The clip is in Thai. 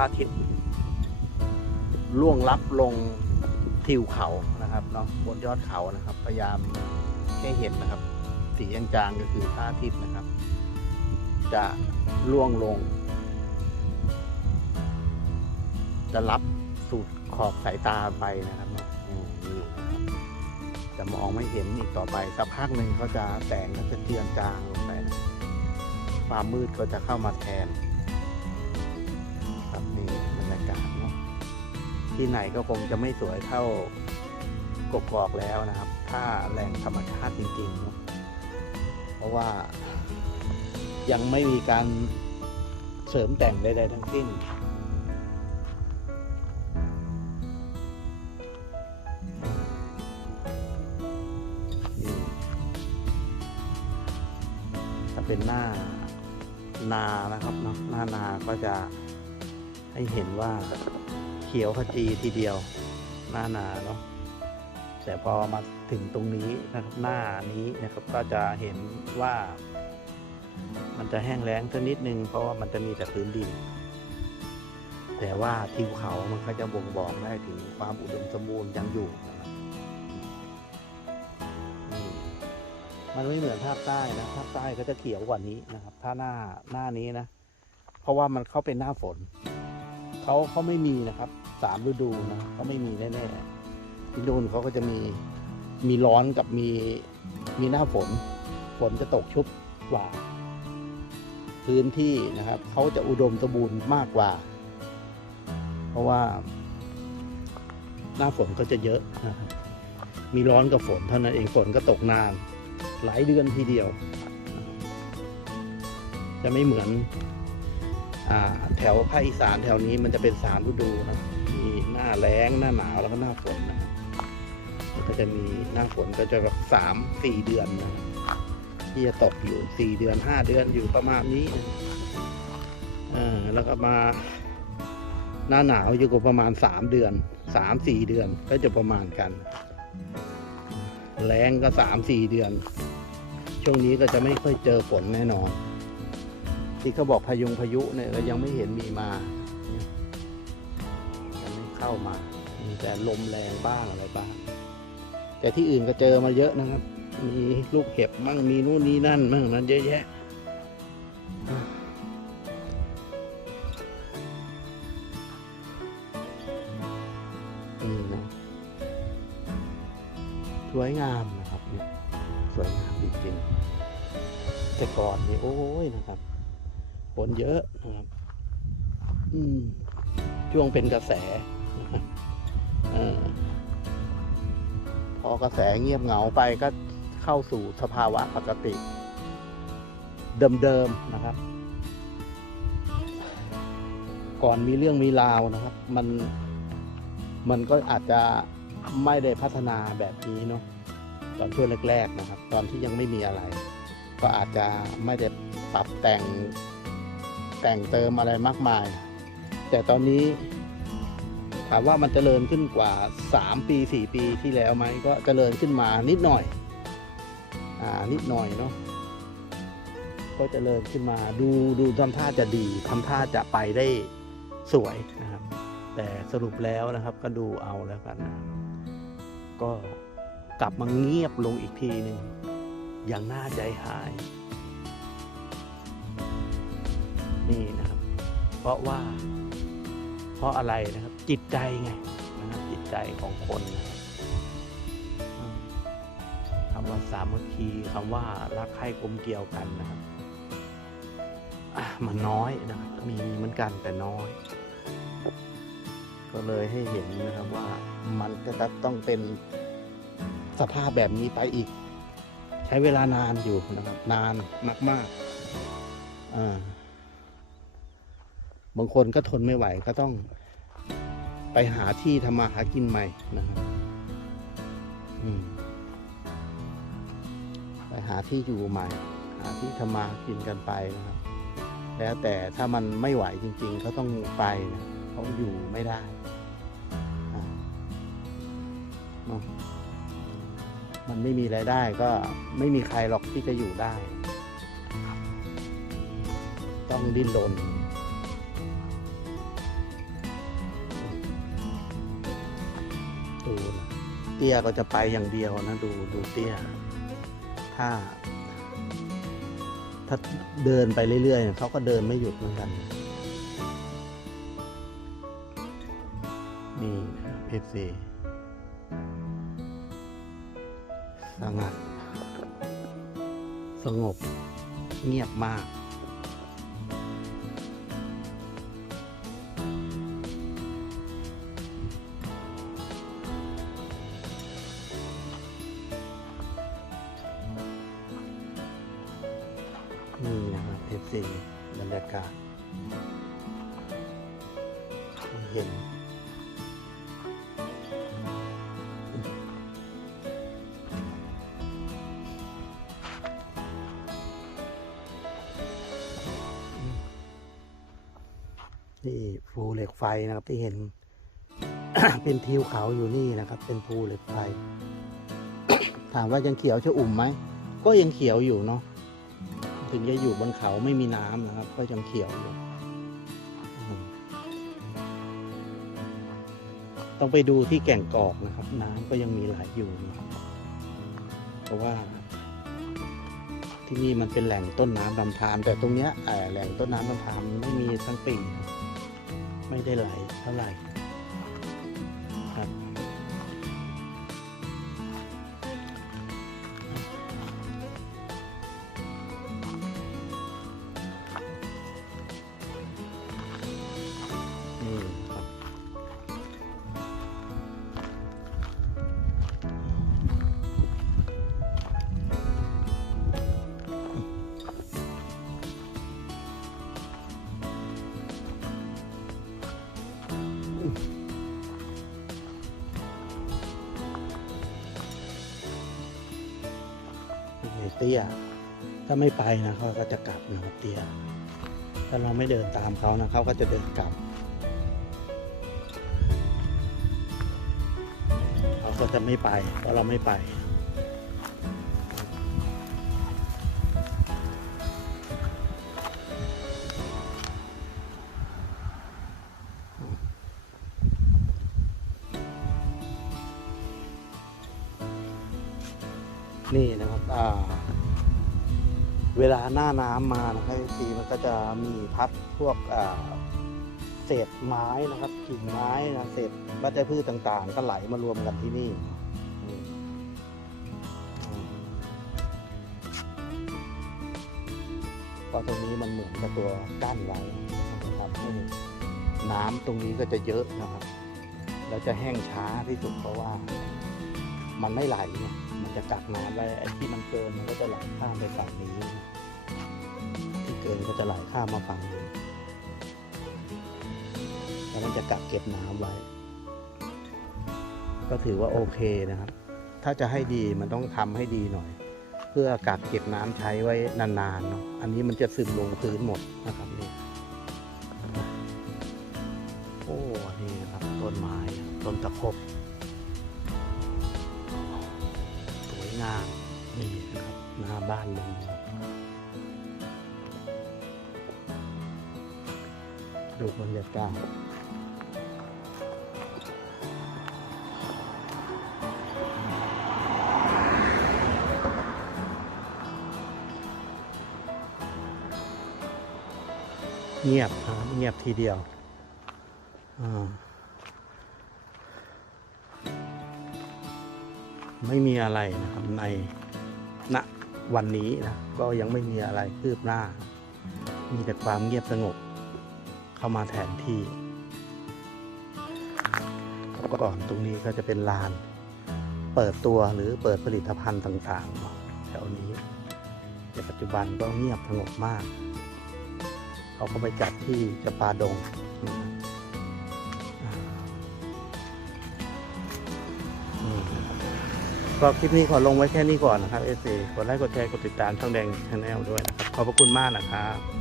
ระอาทิตย์ล่วงลับลงทิวเขานะครับเนาะบนยอดเขานะครับ พยายามให้เห็นนะครับ สีจางๆก็คือพระอาทิตย์นะครับ จะล่วงลง จะรับสูดขอบสายตาไปนะครับเนาะจะมองไม่เห็นอีกต่อไปสักพักหนึ่งก็จะแสงก็จะเจือนจางลงไปนะความมืดก็จะเข้ามาแทน ที่ไหนก็คงจะไม่สวยเท่ากกอกแล้วนะครับ ถ้าแหล่งธรรมชาติจริงๆ เพราะว่ายังไม่มีการเสริมแต่งใดๆทั้งสิ้นนี่ถ้าเป็นหน้านานะครับเนาะหน้านาก็จะให้เห็นว่า เขียวขจีทีเดียว หน้านาเนาะแต่พอมาถึงตรงนี้นะครับหน้านี้นะครับก็จะเห็นว่า มันจะแห้งแล้งสักนิดนึงเพราะว่ามันจะมีแต่พื้นดิน แต่ว่าทิวเขามันก็จะบ่งบอกได้ถึงความอุดมสมบูรณ์ยังอยู่นะครับมันไม่เหมือนภาคใต้นะภาคใต้ก็จะเขียวกว่านี้นะครับ ถ้าหน้าหน้านี้นะ เพราะว่ามันเข้าเป็นหน้าฝนเขาเขาไม่มีนะครับ สามฤดูนะเขาไม่มีแน่ๆที่นู่นเขาก็จะมีมีร้อนกับมีมีหน้าฝน ฝนจะตกชุบกว่า พื้นที่นะครับเขาจะอุดมสมบูรณ์มากกว่า เพราะว่า หน้าฝนก็จะเยอะนะมีร้อนกับฝนเท่านั้นเองฝนก็ตกนาน หลายเดือนทีเดียว จะไม่เหมือนอแถวภาคอีสานแถวนี้มันจะเป็นสามฤดูนะ มีหน้าแล้งหน้าหนาวแล้วก็หน้าฝนนะครับก็จะมีหน้าฝนก็จะแบบสามสี่เดือนนะครับที่จะตกอยู่สี่เดือนห้าเดือนอยู่ประมาณนี้นะเออแล้วก็มาหน้าหนาวอยู่กับประมาณสามเดือนสามสี่เดือนก็จะประมาณกัน แรงก็สามสี่เดือน ช่วงนี้ก็จะไม่ค่อยเจอฝนแน่นอน ที่เขาบอกพายุงพายุเนี่ยก็ยังไม่เห็นมีมา เข้ามา มีแต่ลมแรงบ้างอะไรบ้าง แต่ที่อื่นก็เจอมาเยอะนะครับ มีลูกเห็บมั่งมีนู่นนี่นั่นมั่งนั้นเยอะแยะนี่นะสวยงามนะครับเนี่ยสวยงามจริงๆแต่ก่อนนี่โอ้ยนะครับฝนเยอะนะครับ อืมช่วงเป็นกระแส พอกระแสเงียบเหงาไปก็เข้าสู่สภาวะปกติ เดิมๆนะครับ ก่อนมีเรื่องมีราวนะครับ มันมันก็อาจจะไม่ได้พัฒนาแบบนี้เนาะตอนช่วงแรก ๆนะครับ ตอนที่ยังไม่มีอะไร ก็อาจจะไม่ได้ปรับแต่งแต่งเติมอะไรมากมาย แต่ตอนนี้ ถามว่ามันจเจริญขึ้นกว่า 3 ปี 4 ปีที่แล้วไหมก็เจริญขึ้นมานิดหน่อย อ่านิดหน่อยเนาะก็เจริญขึ้นมาดูดูทำท่าจะดีทำท่าจะไปได้สวยนะครับ แต่สรุปแล้วนะครับก็ดูเอาแล้วกันนะก็กลับมาเงียบลงอีกทีหนึ่งอย่างน่าใจหาย นี่นะครับ เพราะว่าเพราะอะไรนะครับ จิตใจไงนะครับจิตใจของคนนะครับอืมคำว่าสามัคคีคำว่ารักใคร่กลมเกลียวกันนะครับอะมันน้อยนะครับมีเหมือนกันแต่น้อย ก็เลยให้เห็นนะครับว่ามันก็จะต้องเป็นสภาพแบบนี้ไปอีก ใช้เวลานานอยู่นะครับ นานมากๆอ่าบางคนก็ทนไม่ไหวก็ต้อง ไปหาที่ทำมาหากินใหม่นะครับไปหาที่อยู่ใหม่ หาที่ทำมาหากินกันไปนะครับ แล้วแต่ถ้ามันไม่ไหวจริง ๆ เขาต้องไปนะเขาอยู่ไม่ได้มันไม่มีรายได้ก็ไม่มีใครหรอกที่จะอยู่ได้ ต้องดิ้นรน เตี้ยก็จะไปอย่างเดียวนะดูดูเตี้ย ถ้า ถ้าเดินไปเรื่อยๆเขาก็เดินไม่หยุดเหมือนกัน นี่นะครับเอฟซีสงัด สงบเงียบมาก เห็นนี่ภูเหล็กไฟนะครับที่เห็น เป็นทิวเขาอยู่นี่นะครับ เป็นภูเหล็กไฟ ถามว่ายังเขียวชะอุ่มไหม ก็ยังเขียวอยู่เนาะถึงจะอยู่บนเขาไม่มีน้ำนะครับ ก็ยังเขียวอยู่ ต้องไปดูที่แก่งกอกนะครับ น้ำก็ยังมีไหลอยู่นะครับเพราะว่า ที่นี่มันเป็นแหล่งต้นน้ำลำธารแต่ตรงเนี้ยแหล่งต้นน้ำลำธารไม่มีทั้งปีไม่ได้ไหลเท่าไหร่ เตี้ย ถ้าไม่ไปนะเขาก็จะกลับนะครับเตี้ย ถ้าเราไม่เดินตามเขานะเขาก็จะเดินกลับ เขาก็จะไม่ไปเพราะเราไม่ไป นี่นะครับอ่าเวลาหน้าน้ำมานะครับทีมันก็จะมีพัดพวกอ่าเศษไม้นะครับกิ่งไม้นะเศษวัชพืชต่างๆ ก็ไหลมารวมกันที่นี่เพราะตรงนี้มันเหมือนกับตัวกั้นไว้นะครับให้น้ำตรงนี้ก็จะเยอะนะครับ แล้วจะแห้งช้าที่สุดเพราะว่ามันไม่ไหลเนี่ย จะกักน้ำไว้ไอ้ที่มันเกินมันก็จะไหลข้ามไปฝั่งนี้ ที่เกินก็จะไหลข้ามมาฝั่งนี้แล้วมันจะกักเก็บน้ำไว้ ก็ถือว่าโอเคนะครับ ถ้าจะให้ดีมันต้องทำให้ดีหน่อย เพื่อกักเก็บน้ำใช้ไว้นานๆเนาะอันนี้มันจะซึมลงพื้นหมดนะครับนี่โอ้นี่นะครับต้นไม้ต้นตะครบ บ้านลุงดูบรรยากาศเงียบนะครับเงียบทีเดียวไม่มีอะไรนะครับในณ วันนี้นะก็ยังไม่มีอะไรคืบหน้า มีแต่ความเงียบสงบ เข้ามาแทนที่ก่อนตรงนี้ก็จะเป็นลาน เปิดตัวหรือเปิดผลิตภัณฑ์ต่างๆ แถวนี้ในปัจจุบันก็เงียบสงบมาก เขาก็ไปจัดที่จำปาดง ก็คลิปนี้ขอลงไว้แค่นี้ก่อนนะครับเอซีกดไลค์กดแชร์กดติดตามช่องแดงชาแนลด้วยนะครับขอบพระคุณมากนะครับ